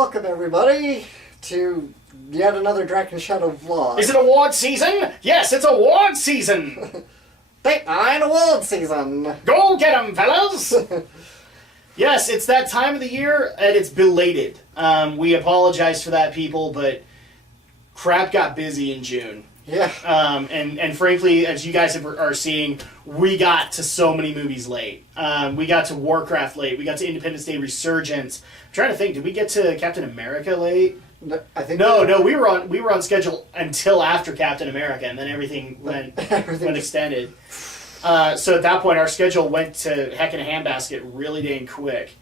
welcome everybody to yet another Dragon Shadow vlog. Is it award season? Yes, it's award season! Dateline award season! Go get 'em, fellas! Yes, it's that time of the year, and it's belated. We apologize for that, people, but crap got busy in June. Yeah. And frankly, as you guys are seeing, we got to so many movies late. We got to Warcraft late. We got to Independence Day Resurgence. I'm trying to think, did we get to Captain America late? No, I think No, we were on schedule until after Captain America, and then everything went extended. So at that point, our schedule went to heck in a handbasket really dang quick.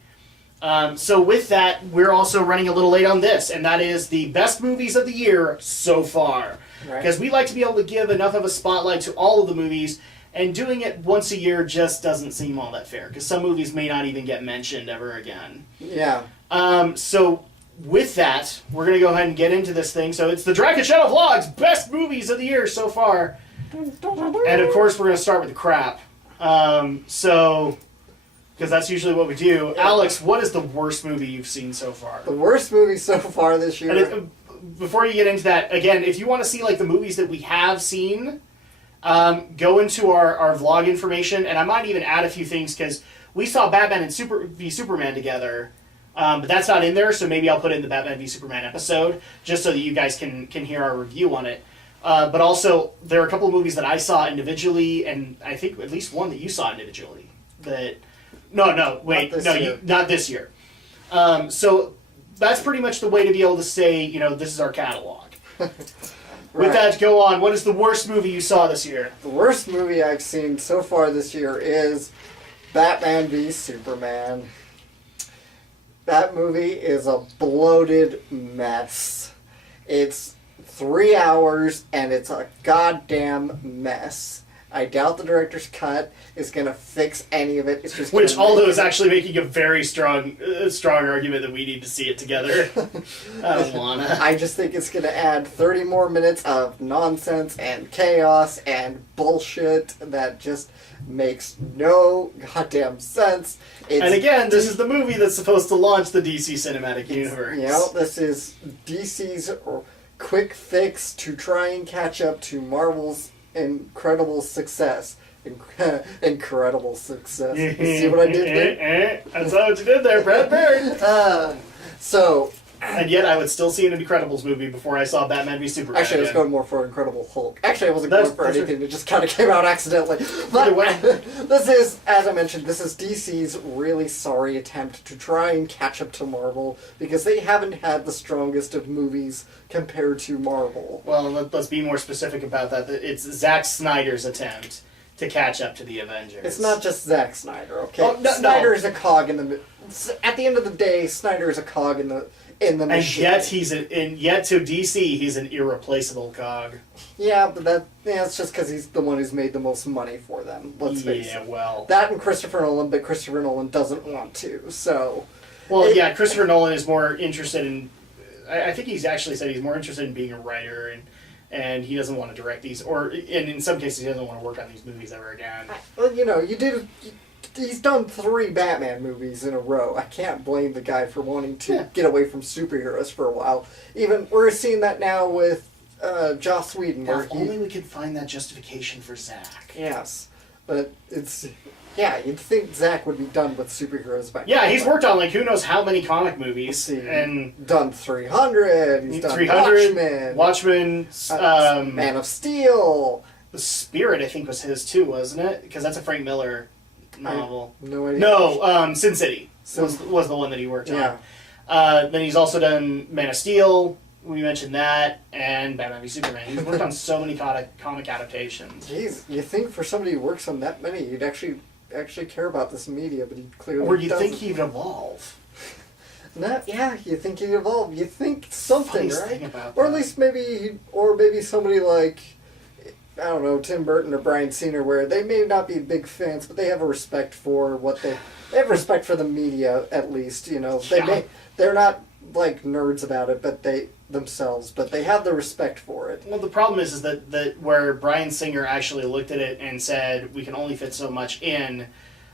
So with that, we're also running a little late on this, and that is the best movies of the year so far. Because we like to be able to give enough of a spotlight to all of the movies, and doing it once a year just doesn't seem all that fair, because some movies may not even get mentioned ever again. Yeah. So with that, we're going to go ahead and get into this thing. So it's the Dragon Shadow Vlogs, best movies of the year so far. And of course, we're going to start with the crap. Because that's usually what we do. Alex, what is the worst movie you've seen so far? The worst movie so far this year. And before you get into that, again, if you want to see like the movies that we have seen, go into our vlog information, and I might even add a few things because we saw Batman and v Superman together, but that's not in there. So maybe I'll put it in the Batman v Superman episode just so that you guys can hear our review on it. But also, there are a couple of movies that I saw individually, and I think at least one that you saw individually. Not this year. So that's pretty much the way to be able to say, this is our catalog. With that, go on. What is the worst movie you saw this year? The worst movie I've seen so far this year is Batman v Superman. That movie is a bloated mess. It's 3 hours, and it's a goddamn mess. I doubt the director's cut is going to fix any of it. It's just Aldo is actually making a very strong argument that we need to see it together. I don't wanna. I just think it's going to add 30 more minutes of nonsense and chaos and bullshit that just makes no goddamn sense. And again, this is the movie that's supposed to launch the DC Cinematic Universe. This is DC's quick fix to try and catch up to Marvel's incredible success. Incredible success. You see what I did there? I saw what you did there, Brad Bird. And yet I would still see an Incredibles movie before I saw Batman v Superman. Actually, I was going more for Incredible Hulk. Actually, I wasn't going for anything. It just kind of came out accidentally. But this is, as I mentioned, this is DC's really sorry attempt to try and catch up to Marvel, because they haven't had the strongest of movies compared to Marvel. Well, let's be more specific about that. It's Zack Snyder's attempt to catch up to the Avengers. It's not just Zack Snyder, okay? Oh, Snyder is a cog in the... At the end of the day, Snyder is a cog in the machine. And yet to DC, he's an irreplaceable cog. Yeah, but it's just because he's the one who's made the most money for them. Let's face it. Yeah, well, that and Christopher Nolan, but Christopher Nolan doesn't want to. So, Christopher Nolan is more interested in. I think he's actually said he's more interested in being a writer, and he doesn't want to direct these, and in some cases, he doesn't want to work on these movies ever again. He's done 3 Batman movies in a row. I can't blame the guy for wanting to get away from superheroes for a while. Even we're seeing that now with Joss Whedon. If only we could find that justification for Zack. Yes, but it's... Yeah, you'd think Zack would be done with superheroes by now. Yeah, he's worked on who knows how many comic movies. And done 300. He's done 300, Watchmen, Man of Steel. The Spirit, I think, was his too, wasn't it? Because that's a Frank Miller novel. No idea. No, Sin City was the one that he worked on. Then he's also done Man of Steel. We mentioned that, and Batman v Superman. He's worked on so many comic adaptations. Jeez, you think for somebody who works on that many, you'd actually care about this media, but he clearly doesn't. Or you doesn't. think he'd evolve. You think he'd evolve. You think something, Funniest right? Thing about or that. at least maybe somebody like, I don't know, Tim Burton or Bryan Singer, where they may not be big fans, but they have a respect for they have respect for the media, at least, they're not like nerds about it, but they have the respect for it. Well, the problem is that where Bryan Singer actually looked at it and said, we can only fit so much in,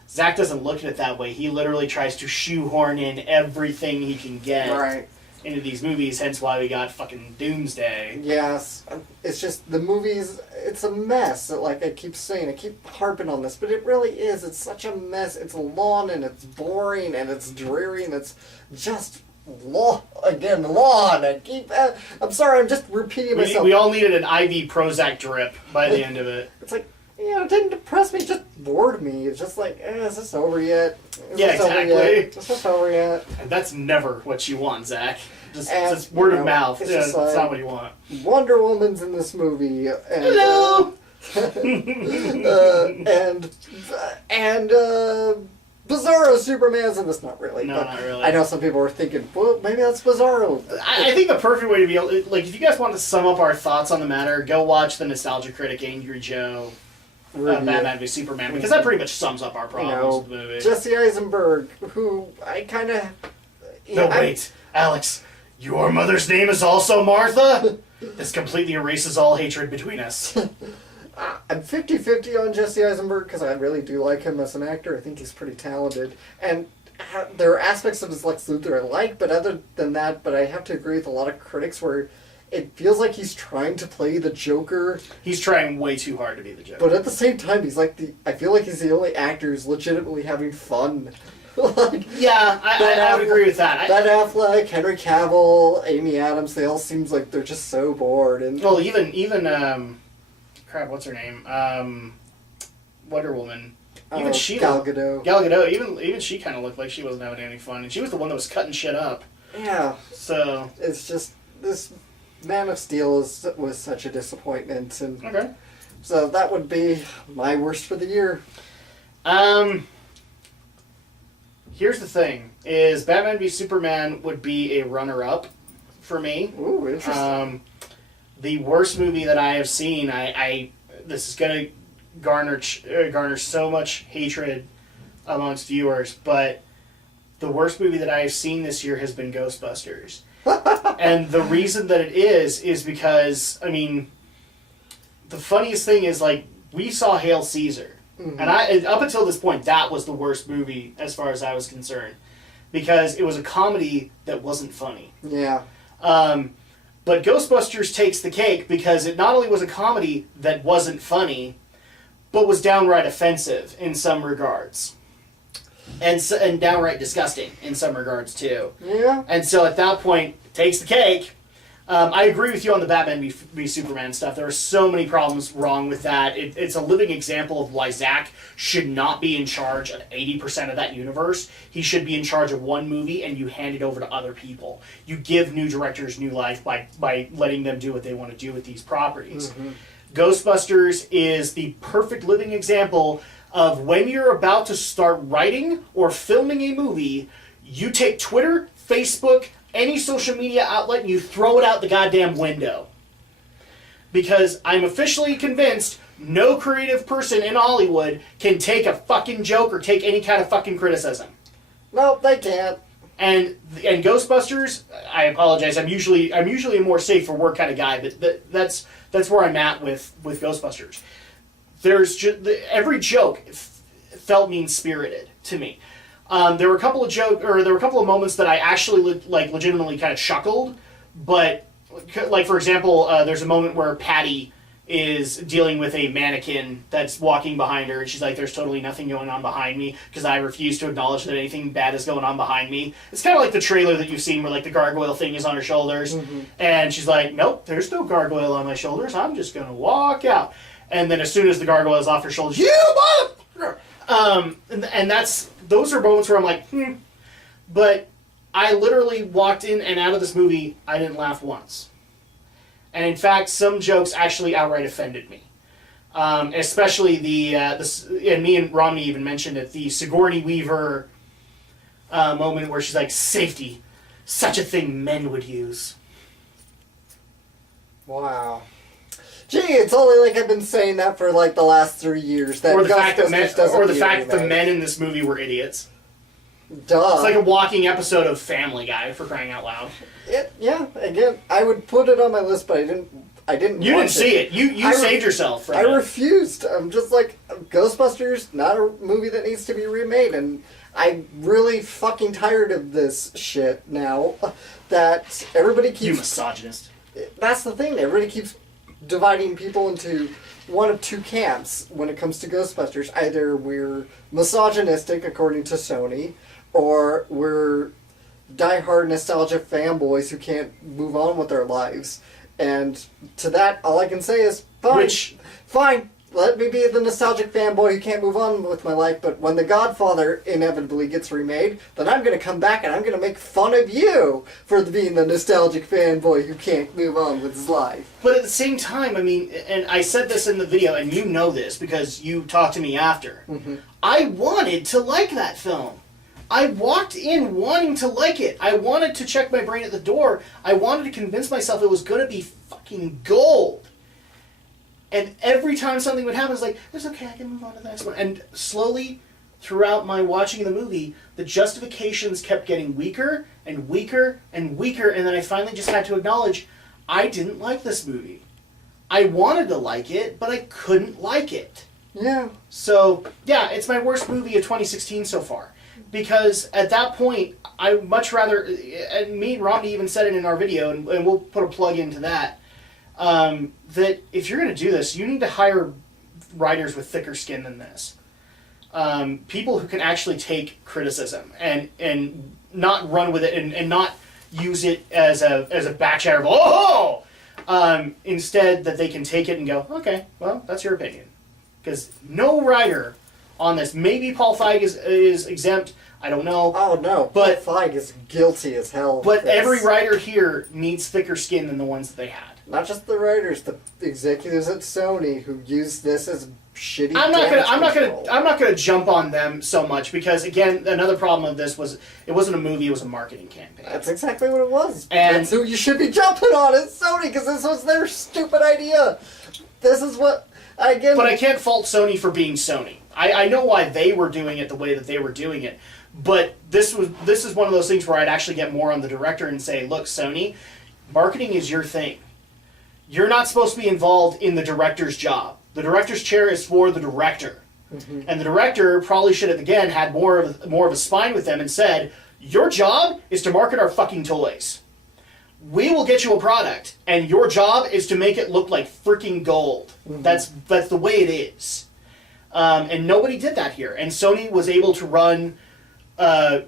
Zack doesn't look at it that way. He literally tries to shoehorn in everything he can get. Right. into these movies, hence why we got fucking Doomsday. Yes, it's just the movies. It's a mess. Like I keep saying, I keep harping on this, but it really is. It's such a mess. It's long and it's boring and it's dreary and it's just long. I keep. I'm sorry. I'm just repeating myself. We all needed an IV Prozac drip by the end of it. It's like, it didn't depress me. It just bored me. It's just like, is this over yet? Yeah, exactly. Is this over yet? And that's never what you want, Zach. And, Just word of mouth. It's, It's not what you want. Wonder Woman's in this movie. And, Hello! and Bizarro Superman's in this. Not really. No, but not really. I know some people are thinking, well, maybe that's Bizarro. I think the perfect way to be able, like, if you guys want to sum up our thoughts on the matter, go watch the Nostalgia Critic Angry Joe Batman v Superman, because that pretty much sums up our problems with the movie. Jesse Eisenberg, who I kind of... No, wait. Alex, your mother's name is also Martha? This completely erases all hatred between us. I'm 50-50 on Jesse Eisenberg because I really do like him as an actor. I think he's pretty talented. And there are aspects of his Lex Luthor I like, but other than that, but I have to agree with a lot of critics where it feels like he's trying to play the Joker. He's trying way too hard to be the Joker. But at the same time, he's like I feel like he's the only actor who's legitimately having fun. Yeah, I would agree with that. Ben Affleck, Henry Cavill, Amy Adams, they all seem like they're just so bored. And well, even crap, what's her name? Wonder Woman. Even she Gal Gadot. Gal Gadot. Even she kind of looked like she wasn't having any fun, and she was the one that was cutting shit up. Yeah. So it's just this Man of Steel was such a disappointment, and okay. So that would be my worst for the year. Here's the thing: is Batman v Superman would be a runner-up for me. Ooh, interesting. The worst movie that I have seen. This is gonna garner so much hatred amongst viewers, but the worst movie that I have seen this year has been Ghostbusters. And the reason that it is because, I mean, the funniest thing is, like, we saw Hail Caesar. Mm-hmm. And up until this point, that was the worst movie as far as I was concerned. Because it was a comedy that wasn't funny. Yeah. But Ghostbusters takes the cake because it not only was a comedy that wasn't funny, but was downright offensive in some regards. And downright disgusting in some regards, too. Yeah. And so at that point, takes the cake. I agree with you on the Batman v Superman stuff. There are so many problems wrong with that. It's a living example of why Zack should not be in charge of 80% of that universe. He should be in charge of one movie, and you hand it over to other people. You give new directors new life by letting them do what they want to do with these properties. Mm-hmm. Ghostbusters is the perfect living example of when you're about to start writing or filming a movie, you take Twitter, Facebook, any social media outlet, and you throw it out the goddamn window. Because I'm officially convinced no creative person in Hollywood can take a fucking joke or take any kind of fucking criticism. Nope, they can't. And Ghostbusters, I apologize. I'm usually a more safe for work kind of guy, but that's where I'm at with Ghostbusters. There's just every joke felt mean-spirited to me. There were a couple of moments that I actually legitimately kind of chuckled, but like for example, there's a moment where Patty is dealing with a mannequin that's walking behind her, and she's like, "There's totally nothing going on behind me because I refuse to acknowledge that anything bad is going on behind me." It's kind of like the trailer that you've seen where like the gargoyle thing is on her shoulders, mm-hmm. and she's like, "Nope, there's no gargoyle on my shoulders. I'm just gonna walk out." And then as soon as the gargoyle is off her shoulders, "You motherfucker!" And those are moments where I'm like, But I literally walked in and out of this movie, I didn't laugh once. And in fact, some jokes actually outright offended me. Especially and me and Romney even mentioned it, the Sigourney Weaver moment where she's like, "Safety, such a thing men would use." Wow. Gee, it's only like I've been saying that for like the last 3 years. That or the fact that the the men in this movie were idiots. Duh. It's like a walking episode of Family Guy, for crying out loud. Yeah, again, I would put it on my list, but I didn't. You watch didn't see it. You saved yourself from I it. refused. I'm just like, Ghostbusters, not a movie that needs to be remade, and I'm really fucking tired of this shit now. That everybody keeps. You misogynist. That's the thing. Everybody keeps dividing people into one of two camps when it comes to Ghostbusters. Either we're misogynistic, according to Sony, or we're diehard nostalgia fanboys who can't move on with their lives. And to that, all I can say is, fine. Let me be the nostalgic fanboy who can't move on with my life, but when The Godfather inevitably gets remade, then I'm going to come back and I'm going to make fun of you for being the nostalgic fanboy who can't move on with his life. But at the same time, I mean, and I said this in the video, and you know this because you talked to me after. Mm-hmm. I wanted to like that film. I walked in wanting to like it. I wanted to check my brain at the door. I wanted to convince myself it was going to be fucking gold. And every time something would happen, I was like, it's okay, I can move on to the next one. And slowly, throughout my watching of the movie, the justifications kept getting weaker and weaker and weaker, and then I finally just had to acknowledge, I didn't like this movie. I wanted to like it, but I couldn't like it. Yeah. So, yeah, it's my worst movie of 2016 so far. Because at that point, I much rather, and me and Romney even said it in our video, and we'll put a plug into that, that if you're going to do this, you need to hire writers with thicker skin than this. People who can actually take criticism and not run with it and not use it as a backchatter of, oh! Instead, that they can take it and go, okay, well, that's your opinion. Because no writer on this, maybe Paul Feig is exempt, I don't know. Oh no, but Paul Feig is guilty as hell. But every writer here needs thicker skin than the ones that they had. Not just the writers, the executives at Sony who use this as shitty. I'm not gonna jump on them so much because again, another problem of this was it wasn't a movie; it was a marketing campaign. That's exactly what it was. And that's who you should be jumping on. It's Sony because this was their stupid idea. This is what again. But I can't fault Sony for being Sony. I know why they were doing it the way that they were doing it. But this is one of those things where I'd actually get more on the director and say, look, Sony, marketing is your thing. You're not supposed to be involved in the director's job. The director's chair is for the director. Mm-hmm. And the director probably should have, again, had more of a spine with them and said, your job is to market our fucking toys. We will get you a product, and your job is to make it look like freaking gold. Mm-hmm. That's the way it is. And nobody did that here. And Sony was able to run all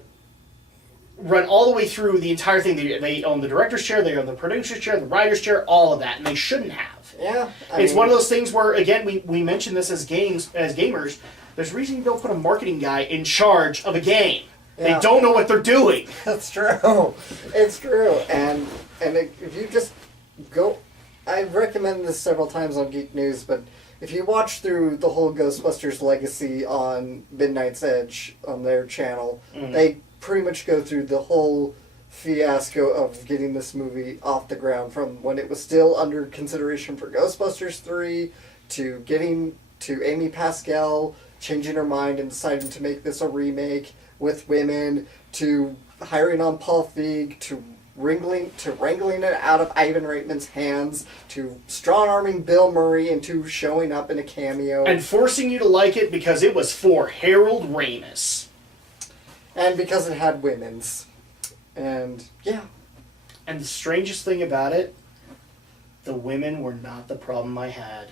the way through the entire thing. They own the director's chair, they own the producer's chair, the writer's chair, all of that, and they shouldn't have. Yeah, it's one of those things where, again, we mentioned this as gamers. There's a reason you don't put a marketing guy in charge of a game. Yeah. They don't know what they're doing. That's true. It's true. And if you just go, I've recommended this several times on Geek News, but if you watch through the whole Ghostbusters legacy on Midnight's Edge on their channel, they pretty much go through the whole fiasco of getting this movie off the ground from when it was still under consideration for Ghostbusters 3 to getting to Amy Pascal changing her mind and deciding to make this a remake with women to hiring on Paul Feig to wrangling it out of Ivan Reitman's hands, to strong-arming Bill Murray into showing up in a cameo. And forcing you to like it because it was for Harold Ramis. And because it had women's. And, yeah. And the strangest thing about it, the women were not the problem I had.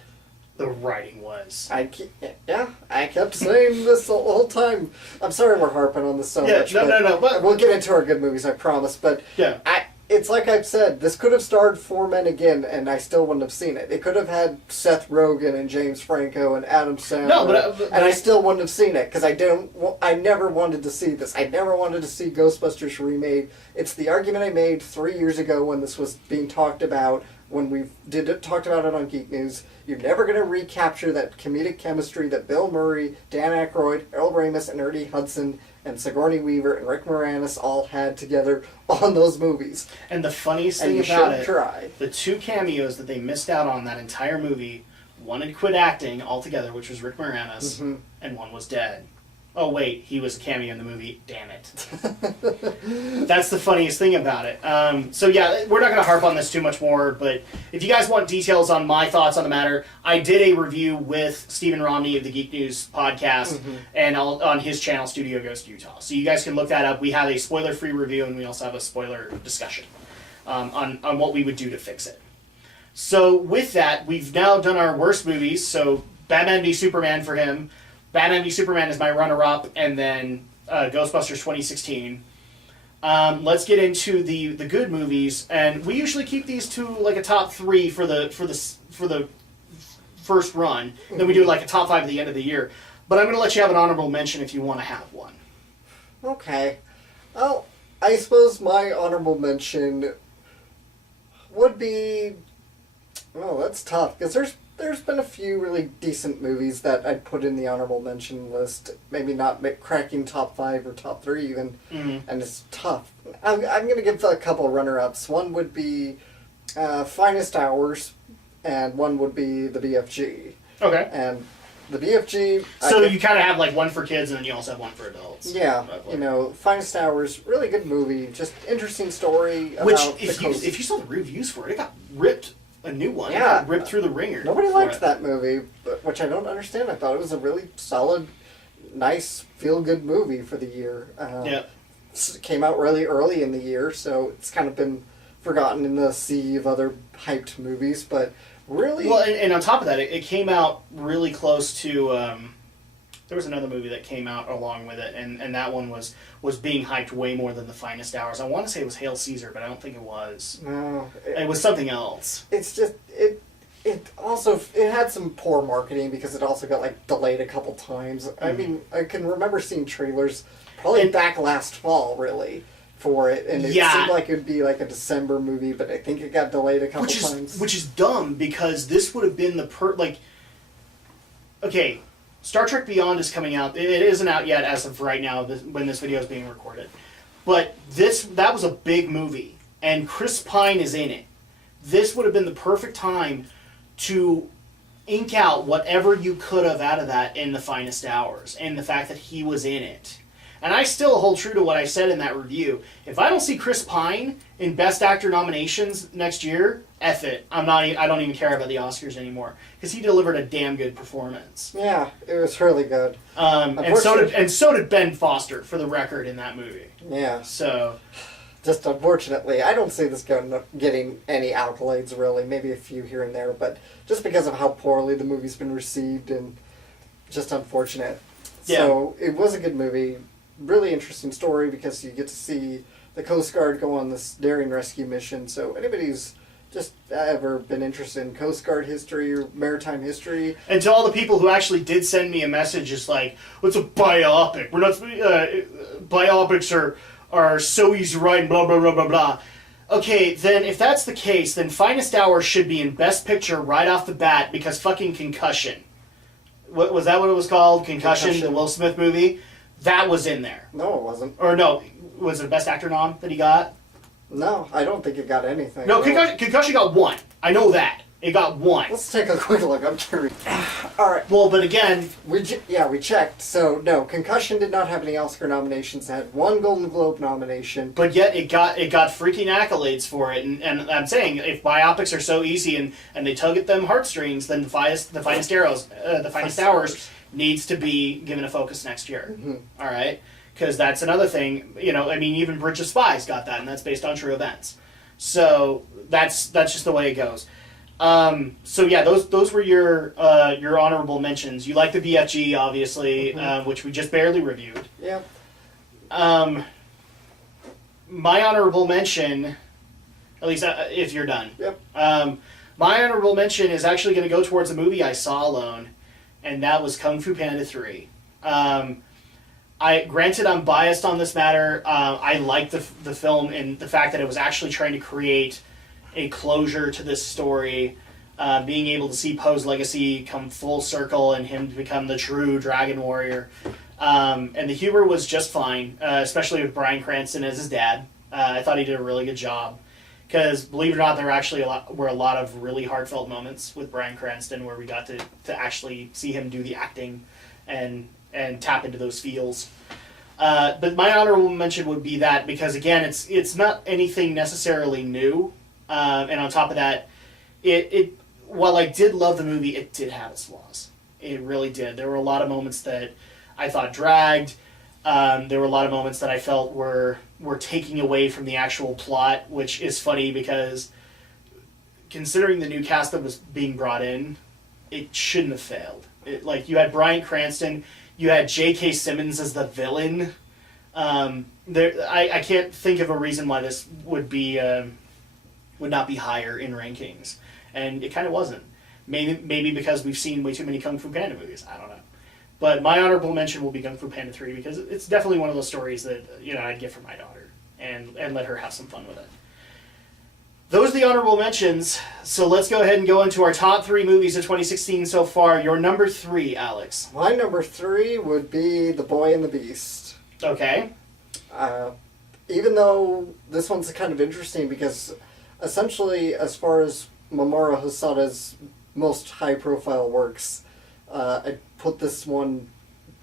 The writing was. I kept saying this the whole time. I'm sorry we're harping on this so much. No. But we'll get into our good movies, I promise. But yeah. It's like I've said, this could have starred four men again, and I still wouldn't have seen it. It could have had Seth Rogen and James Franco and Adam Sandler, and I still wouldn't have seen it because I never wanted to see this. I never wanted to see Ghostbusters remade. It's the argument I made 3 years ago when this was being talked about. When we talked about it on Geek News, you're never going to recapture that comedic chemistry that Bill Murray, Dan Aykroyd, Harold Ramis, and Ernie Hudson, and Sigourney Weaver, and Rick Moranis all had together on those movies. And the funniest thing about it, the two cameos that they missed out on that entire movie, one had quit acting altogether, which was Rick Moranis, and one was dead. oh wait, he was a cameo in the movie. Damn it. That's the funniest thing about it. So yeah, we're not going to harp on this too much more, but if you guys want details on my thoughts on the matter, I did a review with Stephen Romney of the Geek News podcast, and on his channel, Studio Ghost Utah. So you guys can look that up. We have a spoiler-free review, and we also have a spoiler discussion on what we would do to fix it. So with that, we've now done our worst movies. So Batman v Superman for him. Batman v Superman is my runner-up, and then Ghostbusters 2016. Let's get into the good movies, and we usually keep these to like a top 3 for the first run. Then we do like a top 5 at the end of the year. But I'm going to let you have an honorable mention if you want to have one. Okay. Well, I suppose my honorable mention would be... Oh, that's tough, because there's been a few really decent movies that I'd put in the honorable mention list. Maybe not cracking top 5 or top 3 even, and it's tough. I'm going to give a couple runner-ups. One would be Finest Hours, and one would be the BFG. Okay. And the BFG... So you kind of have like one for kids, and then you also have one for adults. Yeah, Finest Hours, really good movie, just interesting story about Which, if you saw the reviews for it, it got ripped a new one. Yeah. It got ripped through the ringer. Nobody liked that movie, which I don't understand. I thought it was a really solid, nice, feel-good movie for the year. It came out really early in the year, so it's kind of been forgotten in the sea of other hyped movies, but really... Well, and on top of that, it came out really close to... there was another movie that came out along with it, and that one was being hyped way more than The Finest Hours. I want to say it was Hail Caesar, but I don't think it was. No. It was something else. It's just... It also... It had some poor marketing because it also got, like, delayed a couple times. I mean, I can remember seeing trailers probably back last fall, really, for it, and it seemed like it would be, like, a December movie, but I think it got delayed a couple times. Which is dumb, because this would have been the Okay... Star Trek Beyond is coming out. It isn't out yet as of right now when this video is being recorded. But that was a big movie, and Chris Pine is in it. This would have been the perfect time to ink out whatever you could have out of that in The Finest Hours, and the fact that he was in it. And I still hold true to what I said in that review. If I don't see Chris Pine in Best Actor nominations next year, F it. I don't even care about the Oscars anymore, because he delivered a damn good performance. Yeah, it was really good. And so did Ben Foster, for the record, in that movie. Yeah. So, just unfortunately, I don't see this getting any accolades really. Maybe a few here and there, but just because of how poorly the movie's been received, and just unfortunate. Yeah. So it was a good movie. Really interesting story, because you get to see the Coast Guard go on this daring rescue mission. So anybody who's just ever been interested in Coast Guard history or maritime history. And to all the people who actually did send me a message, it's like, what's a biopic? We're not biopics are so easy to write and blah blah blah blah blah. Okay, then if that's the case, then Finest Hours should be in Best Picture right off the bat, because fucking Concussion. What was that? What it was called? Concussion, the Will Smith movie. That was in there. No, it wasn't. Or no, was it a Best Actor nom that he got? No, I don't think it got anything. No, Concussion got 1. I know that. It got 1. Let's take a quick look. I'm curious. All right. Well, but again... We checked. So, no, Concussion did not have any Oscar nominations. It had 1 Golden Globe nomination. But yet it got freaking accolades for it. And I'm saying, if biopics are so easy and they tug at them heartstrings, then the Finest Hours needs to be given a focus next year. Mm-hmm. All right? Because that's another thing, even Bridge of Spies got that, and that's based on true events. So that's just the way it goes. Those were your honorable mentions. You like the BFG, obviously, which we just barely reviewed. Yeah. My honorable mention, at least if you're done. Yep. My honorable mention is actually going to go towards a movie I saw alone, and that was Kung Fu Panda 3. Granted, I'm biased on this matter. I like the film and the fact that it was actually trying to create a closure to this story, being able to see Poe's legacy come full circle and him to become the true Dragon Warrior. And the humor was just fine, especially with Bryan Cranston as his dad. I thought he did a really good job. Because, believe it or not, there were a lot of really heartfelt moments with Bryan Cranston where we got to actually see him do the acting and and tap into those feels. But my honorable mention would be that because again, it's not anything necessarily new, and on top of that, it while I did love the movie, it did have its flaws. It really did. There were a lot of moments that I thought dragged. There were a lot of moments that I felt were taking away from the actual plot, which is funny because considering the new cast that was being brought in, it shouldn't have failed. Like you had Bryan Cranston, you had J.K. Simmons as the villain. I can't think of a reason why this would not be higher in rankings, and it kind of wasn't. Maybe because we've seen way too many Kung Fu Panda movies. I don't know. But my honorable mention will be Kung Fu Panda 3 because it's definitely one of those stories that I'd get for my daughter and let her have some fun with it. Those are the honorable mentions. So let's go ahead and go into our top 3 movies of 2016 so far. Your number 3, Alex. My number 3 would be The Boy and the Beast. Okay. Even though this one's kind of interesting because essentially, as far as Mamoru Hosoda's most high-profile works, I put this one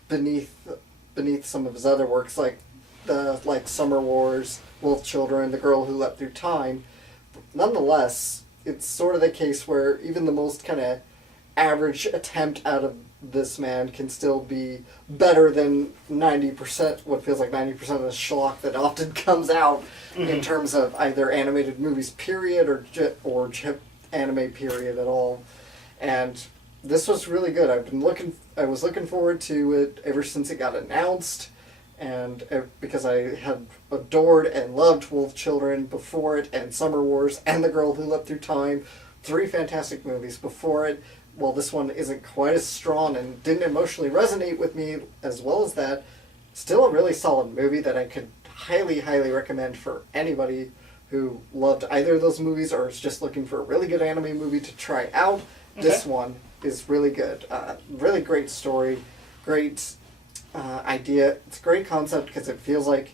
beneath some of his other works, like Summer Wars, Wolf Children, The Girl Who Leapt Through Time. Nonetheless, it's sort of the case where even the most kind of average attempt out of this man can still be better than 90%, what feels like 90% of the schlock that often comes out in terms of either animated movies, period, or anime, period, at all. And this was really good. I was looking forward to it ever since it got announced, and because I had adored and loved Wolf Children before it, and Summer Wars, and The Girl Who Leapt Through Time, 3 fantastic movies before it. While this one isn't quite as strong and didn't emotionally resonate with me as well as that, still a really solid movie that I could highly, highly recommend for anybody who loved either of those movies or is just looking for a really good anime movie to try out. Okay. This one is really good. Really great story, great idea. It's a great concept because it feels like,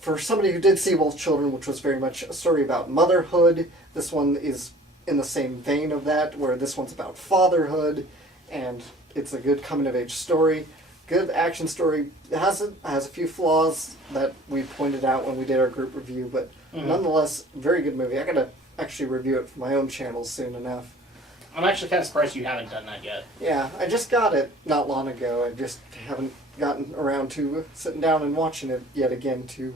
for somebody who did see Wolf Children, which was very much a story about motherhood, this one is in the same vein of that, where this one's about fatherhood, and it's a good coming-of-age story. Good action story. It has a few flaws that we pointed out when we did our group review, but nonetheless, very good movie. I gotta actually review it for my own channel soon enough. I'm actually kind of surprised you haven't done that yet. Yeah, I just got it not long ago. I just haven't gotten around to sitting down and watching it yet again to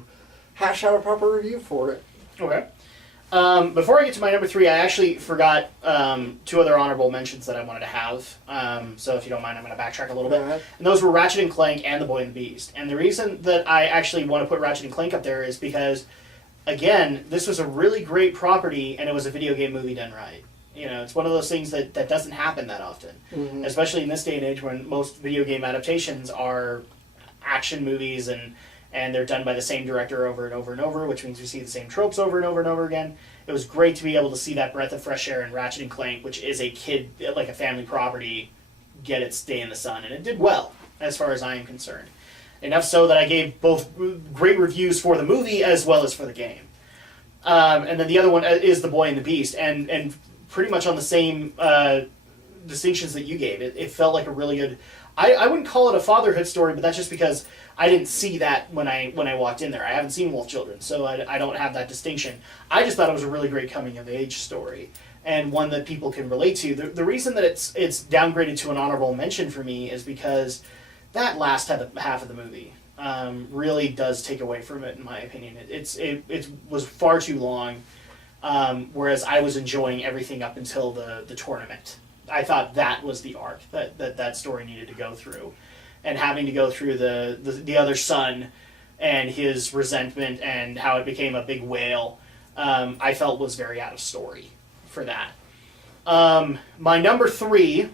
hash out a proper review for it. Okay. Before I get to my number 3, I actually forgot 2 other honorable mentions that I wanted to have. So if you don't mind, I'm going to backtrack a little bit. And those were Ratchet and Clank and The Boy and the Beast. And the reason that I actually want to put Ratchet and Clank up there is because, again, this was a really great property, and it was a video game movie done right. It's one of those things that doesn't happen that often, especially in this day and age when most video game adaptations are action movies and they're done by the same director over and over and over, which means we see the same tropes over and over and over again. It was great to be able to see that breath of fresh air in Ratchet and Clank, which is a a family property, get its day in the sun. And it did well, as far as I am concerned. Enough so that I gave both great reviews for the movie as well as for the game. And then the other one is The Boy and the Beast, and pretty much on the same distinctions that you gave. It felt like a really good... I wouldn't call it a fatherhood story, but that's just because I didn't see that when I walked in there. I haven't seen Wolf Children, so I don't have that distinction. I just thought it was a really great coming-of-age story, and one that people can relate to. The reason that it's downgraded to an honorable mention for me is because that last half of the movie really does take away from it, in my opinion. It was far too long, whereas I was enjoying everything up until the tournament. I thought that was the arc that story needed to go through. And having to go through the other son and his resentment and how it became a big whale, I felt was very out of story for that. My number 3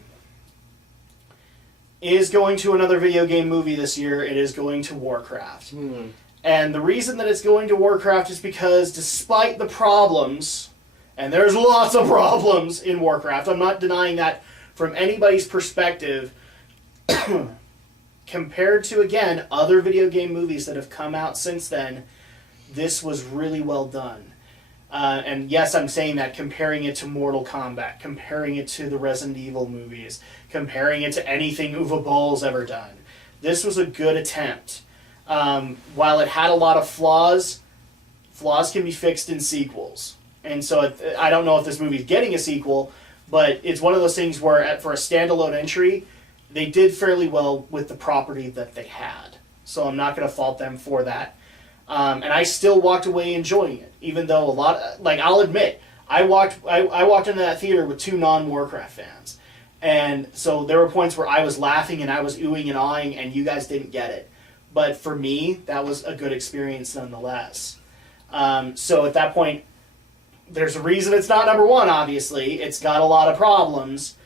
is going to another video game movie this year. It is going to Warcraft. And the reason that it's going to Warcraft is because despite the problems... And there's lots of problems in Warcraft. I'm not denying that from anybody's perspective. Compared to, again, other video game movies that have come out since then, this was really well done. And yes, I'm saying that comparing it to Mortal Kombat, comparing it to the Resident Evil movies, comparing it to anything Uwe Boll's ever done. this was a good attempt. While it had a lot of flaws can be fixed in sequels. And so I don't know if this movie's getting a sequel, but it's one of those things where for a standalone entry, they did fairly well with the property that they had. So I'm not going to fault them for that. And I still walked away enjoying it, even though a lot, like I'll admit, I walked into that theater with 2 non-Warcraft fans. And so there were points where I was laughing and I was oohing and awing and you guys didn't get it. But for me, that was a good experience nonetheless. So at that point, there's a reason it's not number 1, obviously. It's got a lot of problems.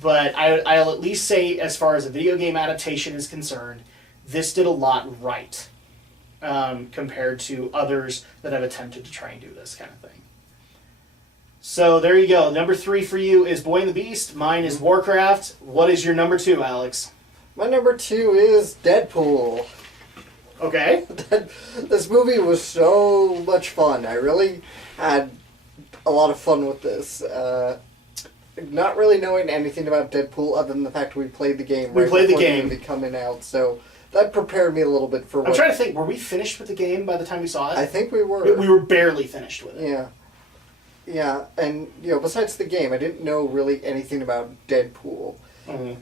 But I'll at least say, as far as a video game adaptation is concerned, this did a lot right compared to others that have attempted to try and do this kind of thing. So there you go. Number 3 for you is Boy and the Beast. Mine is Warcraft. What is your number 2, Alex? My number 2 is Deadpool. Okay. This movie was so much fun. I really had a lot of fun with this. Not really knowing anything about Deadpool other than the fact we played the game We played the before game. the movie coming out, so that prepared me a little bit for I'm trying to think, were we finished with the game by the time we saw it? I think we were. We were barely finished with it. Yeah. Yeah, and, besides the game, I didn't know really anything about Deadpool,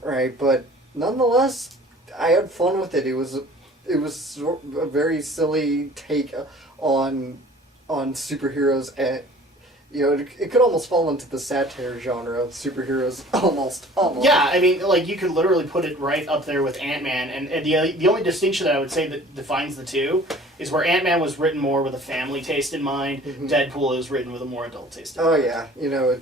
right? But nonetheless, I had fun with it. It was a very silly take on superheroes, and it could almost fall into the satire genre of superheroes, almost. Yeah, I mean, like, you could literally put it right up there with Ant-Man, and the only distinction that I would say that defines the two is where Ant-Man was written more with a family taste in mind, Deadpool is written with a more adult taste in mind. Oh, yeah.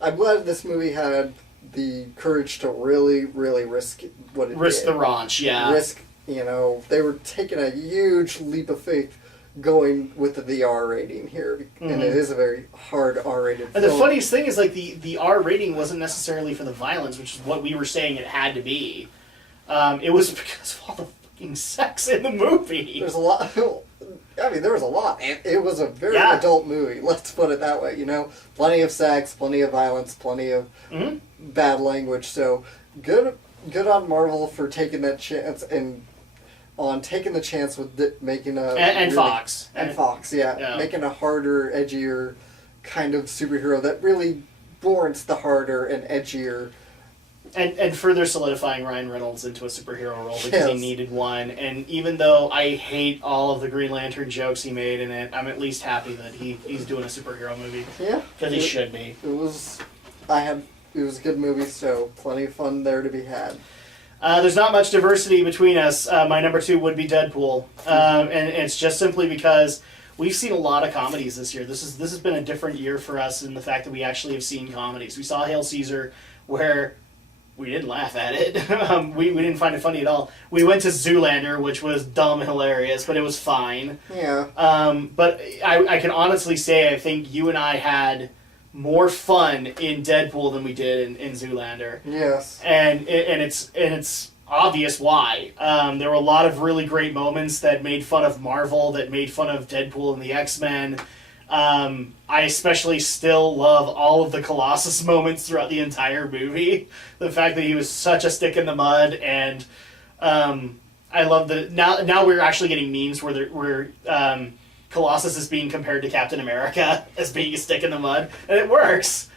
I'm glad this movie had the courage to really, really risk what it did. Risk the raunch, yeah. They were taking a huge leap of faith going with the R rating here, and it is a very hard R rated film. And the funniest thing is, like, the R rating wasn't necessarily for the violence, which is what we were saying it had to be. It was because of all the fucking sex in the movie. There's a lot. I mean, there was a lot. It was a very adult movie. Let's put it that way. Plenty of sex, plenty of violence, plenty of bad language. So good on Marvel for taking that chance and on taking the chance with making a and Fox Fox, making a harder, edgier kind of superhero that really warrants the harder and edgier. And further solidifying Ryan Reynolds into a superhero role because he needed one. And even though I hate all of the Green Lantern jokes he made in it, I'm at least happy that he's doing a superhero movie. Yeah. Because he should be. It was a good movie, so plenty of fun there to be had. There's not much diversity between us. My number 2 would be Deadpool. And it's just simply because we've seen a lot of comedies this year. This has been a different year for us in the fact that we actually have seen comedies. We saw Hail Caesar, where we didn't laugh at it. We didn't find it funny at all. We went to Zoolander, which was dumb and hilarious, but it was fine. Yeah. But I can honestly say I think you and I had more fun in Deadpool than we did in Zoolander. Yes. And it's obvious why. There were a lot of really great moments that made fun of Marvel, that made fun of Deadpool and the X-Men. I especially still love all of the Colossus moments throughout the entire movie. The fact that he was such a stick in the mud, and I love that now we're actually getting memes where Colossus is being compared to Captain America as being a stick in the mud, and it works.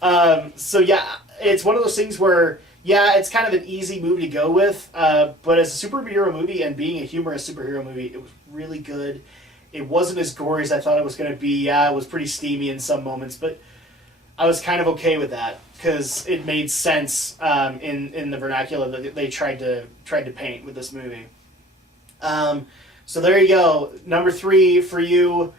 So yeah, it's one of those things where it's kind of an easy movie to go with, but as a superhero movie and being a humorous superhero movie, it was really good. It wasn't as gory as I thought it was going to be. Yeah, it was pretty steamy in some moments, but I was kind of okay with that because it made sense in the vernacular that they tried to paint with this movie. So there you go. Number 3 for you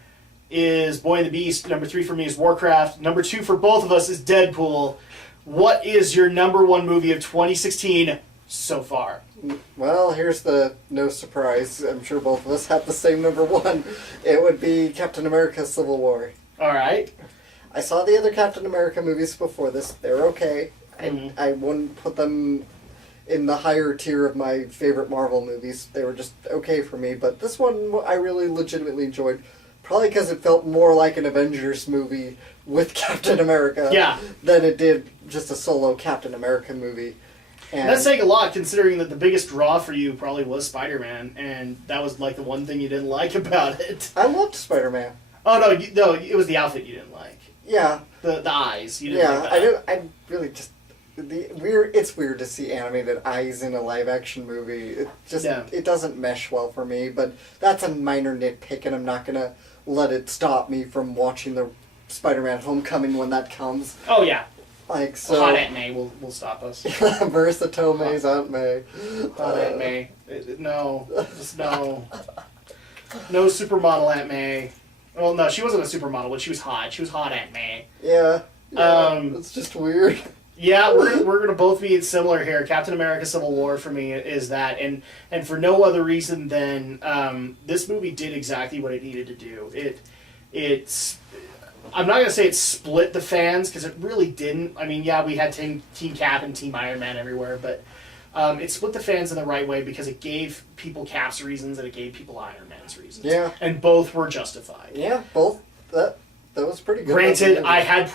is Boy and the Beast. Number 3 for me is Warcraft. Number 2 for both of us is Deadpool. What is your number 1 movie of 2016 so far? Well, here's the no surprise. I'm sure both of us have the same number 1. It would be Captain America: Civil War. All right. I saw the other Captain America movies before this. They're okay. I wouldn't put them in the higher tier of my favorite Marvel movies. They were just okay for me. But this one I really legitimately enjoyed. Probably because it felt more like an Avengers movie with Captain America than it did just a solo Captain America movie. And that's saying a lot, considering that the biggest draw for you probably was Spider-Man, and that was like the one thing you didn't like about it. I loved Spider-Man. Oh no, no, it was the outfit you didn't like. Yeah. The eyes. You didn't like that. I really just it's weird to see animated eyes in a live action movie. It just it doesn't mesh well for me, but that's a minor nitpick, and I'm not gonna let it stop me from watching the Spider-Man Homecoming when that comes. Oh yeah. Like so Hot Aunt May will stop us. Marissa Tomei's Aunt May. Hot Aunt May. No. Just no. No supermodel Aunt May. Well, no, she wasn't a supermodel, but she was hot. She was hot Aunt May. Yeah. It's just weird. Yeah, we're gonna both be similar here. Captain America: Civil War for me is that, and for no other reason than this movie did exactly what it needed to do. It's I'm not gonna say it split the fans because it really didn't. I mean, yeah, we had Team Cap and Team Iron Man everywhere, but it split the fans in the right way because it gave people Cap's reasons and it gave people Iron Man's reasons. Yeah, and both were justified. Yeah, both that was pretty good. Granted, I had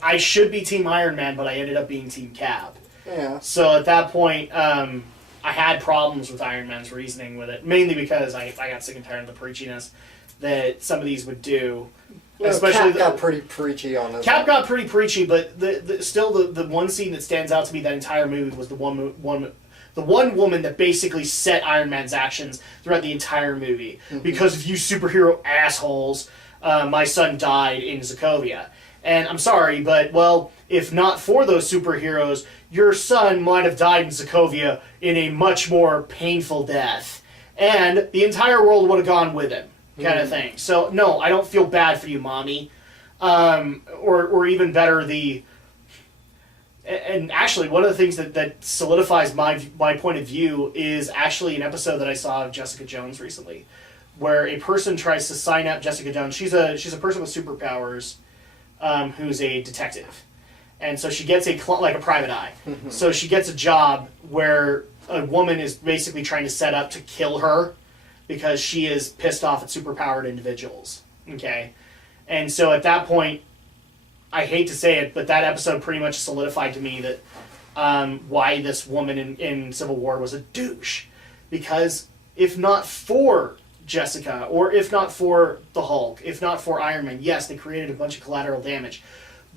I should be Team Iron Man, but I ended up being Team Cap. Yeah. So at that point, I had problems with Iron Man's reasoning with it, mainly because I got sick and tired of the preachiness that some of these would do. Well, Especially Cap got pretty preachy on this. Cap got pretty preachy, but still the one scene that stands out to me that entire movie was the one woman that basically set Iron Man's actions throughout the entire movie. Mm-hmm. Because of you superhero assholes, my son died in Sokovia. And I'm sorry, but, well, if not for those superheroes, your son might have died in Sokovia in a much more painful death. And the entire world would have gone with him, kind of thing. So, no, I don't feel bad for you, Mommy. Or even better, and actually, one of the things that solidifies my point of view is actually an episode that I saw of Jessica Jones recently, where a person tries to sign up Jessica Jones. She's a person with superpowers, who's a detective, and so she gets a private eye. Mm-hmm. So she gets a job where a woman is basically trying to set up to kill her because she is pissed off at superpowered individuals. Okay, and so at that point, I hate to say it, but that episode pretty much solidified to me that why this woman in Civil War was a douche, because if not for Jessica, or if not for the Hulk, if not for Iron Man, yes, they created a bunch of collateral damage,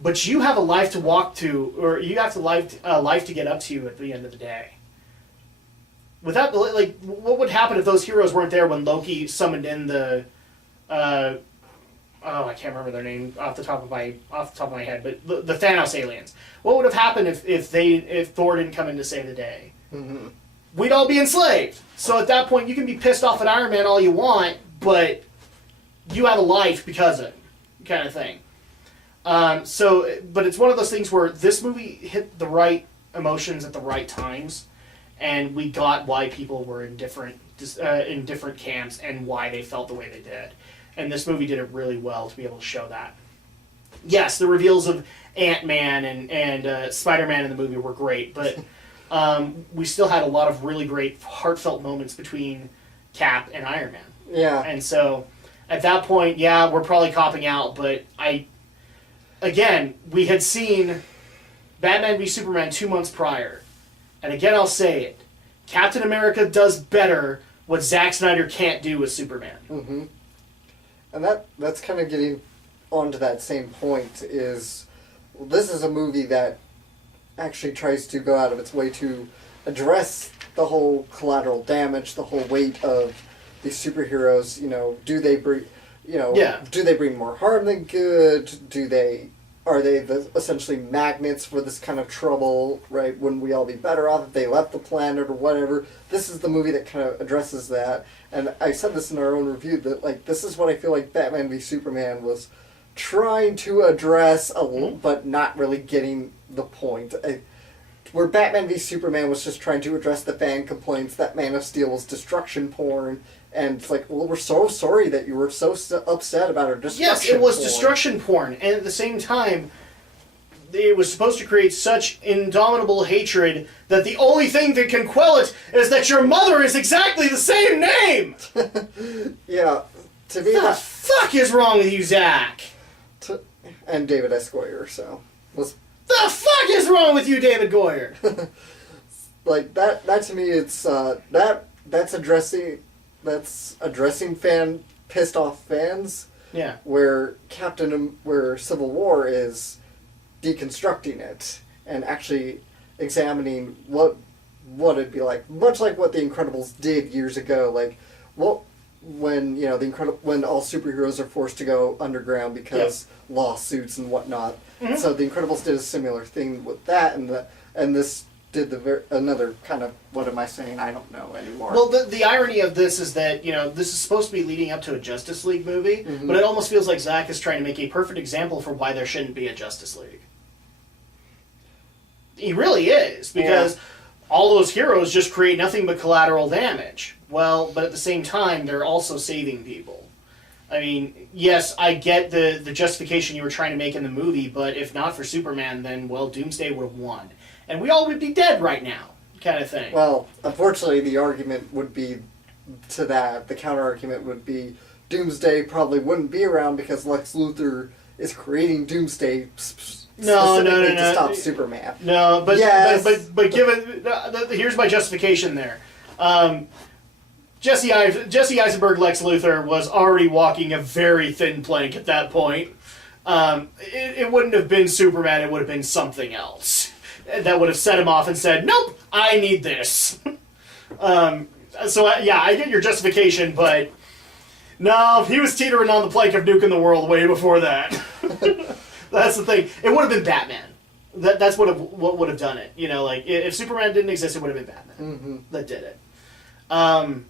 but you have a life to walk to, or you have a life to get up to at the end of the day. Without, what would happen if those heroes weren't there when Loki summoned in the, I can't remember their name off the top of my head, but the Thanos aliens. What would have happened if Thor didn't come in to save the day? Mm-hmm. We'd all be enslaved. So at that point, you can be pissed off at Iron Man all you want, but you have a life because of it, kind of thing. But it's one of those things where this movie hit the right emotions at the right times, and we got why people were in different camps and why they felt the way they did. And this movie did it really well to be able to show that. Yes, the reveals of Ant-Man and Spider-Man in the movie were great, but we still had a lot of really great heartfelt moments between Cap and Iron Man. Yeah. And so, at that point, yeah, we're probably copping out, but we had seen Batman v Superman 2 months prior. And again, I'll say it. Captain America does better what Zack Snyder can't do with Superman. Mm-hmm. And that's kind of getting onto that same point is, this is a movie that actually tries to go out of its way to address the whole collateral damage, the whole weight of these superheroes. Do they bring, do they bring more harm than good? Are they essentially magnets for this kind of trouble, right? Wouldn't we all be better off if they left the planet or whatever? This is the movie that kind of addresses that. And I said this in our own review, that this is what I feel like Batman v Superman was trying to address, but not really getting the point. Where Batman v Superman was just trying to address the fan complaints that Man of Steel was destruction porn, and it's like, well, we're so sorry that you were so upset about our destruction porn. Yes, it was destruction porn, and at the same time, it was supposed to create such indomitable hatred that the only thing that can quell it is that your mother is exactly the same name! Yeah, to me... What the fuck is wrong with you, Zach? And David S. Goyer, so... The fuck is wrong with you, David Goyer? like that. That to me, it's that's addressing pissed off fans. Yeah. Where where Civil War is deconstructing it and actually examining what it'd be like, much like what The Incredibles did years ago. Like, when when all superheroes are forced to go underground because lawsuits and whatnot. Mm-hmm. So The Incredibles did a similar thing with that, and this did another kind of, what am I saying? I don't know anymore. Well, the irony of this is that, this is supposed to be leading up to a Justice League movie, mm-hmm. but it almost feels like Zack is trying to make a perfect example for why there shouldn't be a Justice League. He really is, because all those heroes just create nothing but collateral damage. Well, but at the same time, they're also saving people. I mean, yes, I get the justification you were trying to make in the movie, but if not for Superman, then, well, Doomsday would have won. And we all would be dead right now, kind of thing. Well, unfortunately, the argument would be to that. The counter-argument would be Doomsday probably wouldn't be around because Lex Luthor is creating Doomsday specifically to stop Superman. No, but yes. but given here's my justification there. Jesse Eisenberg Lex Luthor was already walking a very thin plank at that point. It wouldn't have been Superman. It would have been something else that would have set him off and said, "Nope, I need this." I get your justification, but no, he was teetering on the plank of nuking the world way before that. That's the thing. It would have been Batman. That's what would have done it. If Superman didn't exist, it would have been Batman that did it. I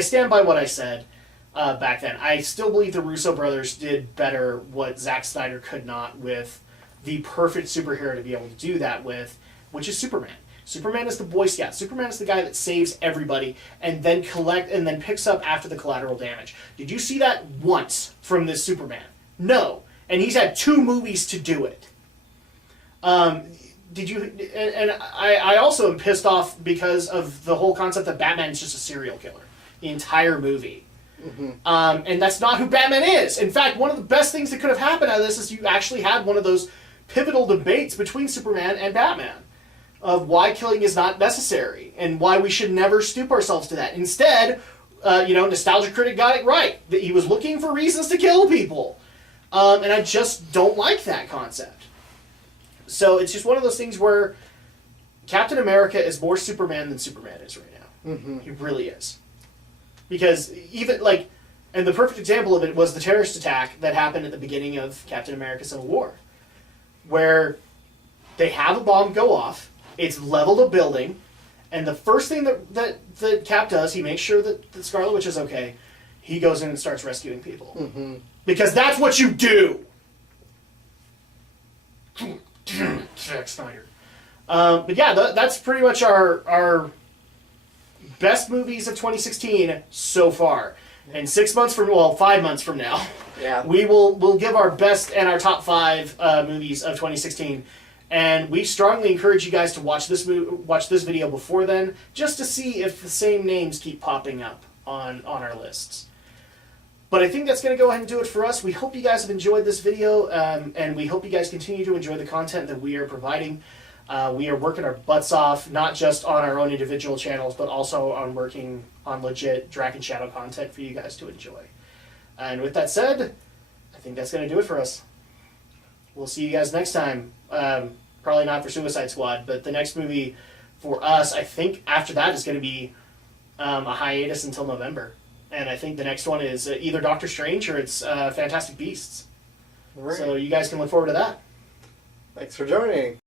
stand by what I said back then. I still believe the Russo brothers did better what Zack Snyder could not with the perfect superhero to be able to do that with, which is Superman. Superman is the Boy Scout. Superman is the guy that saves everybody and then picks up after the collateral damage. Did you see that once from this Superman? No. And he's had 2 movies to do it. Did you? And I also am pissed off because of the whole concept that Batman is just a serial killer. The entire movie. Mm-hmm. And that's not who Batman is. In fact, one of the best things that could have happened out of this is you actually had one of those pivotal debates between Superman and Batman of why killing is not necessary and why we should never stoop ourselves to that. Instead, Nostalgia Critic got it right. That he was looking for reasons to kill people. And I just don't like that concept. So it's just one of those things where Captain America is more Superman than Superman is right now. Mm-hmm. He really is. Because and the perfect example of it was the terrorist attack that happened at the beginning of Captain America Civil War. Where they have a bomb go off, it's leveled a building, and the first thing that Cap does, he makes sure that the Scarlet Witch is okay. He goes in and starts rescuing people. Mm-hmm. Because that's what you do! Zack Snyder. That's pretty much our best movies of 2016 so far. And 5 months from now, we'll give our best and our top 5 movies of 2016. And we strongly encourage you guys to watch this video before then, just to see if the same names keep popping up on our lists. But I think that's going to go ahead and do it for us. We hope you guys have enjoyed this video, and we hope you guys continue to enjoy the content that we are providing. We are working our butts off, not just on our own individual channels, but also on working on legit Dragon Shadow content for you guys to enjoy. And with that said, I think that's going to do it for us. We'll see you guys next time. Probably not for Suicide Squad, but the next movie for us, I think after that is going to be a hiatus until November. And I think the next one is either Doctor Strange or it's Fantastic Beasts. Right. So you guys can look forward to that. Thanks for joining.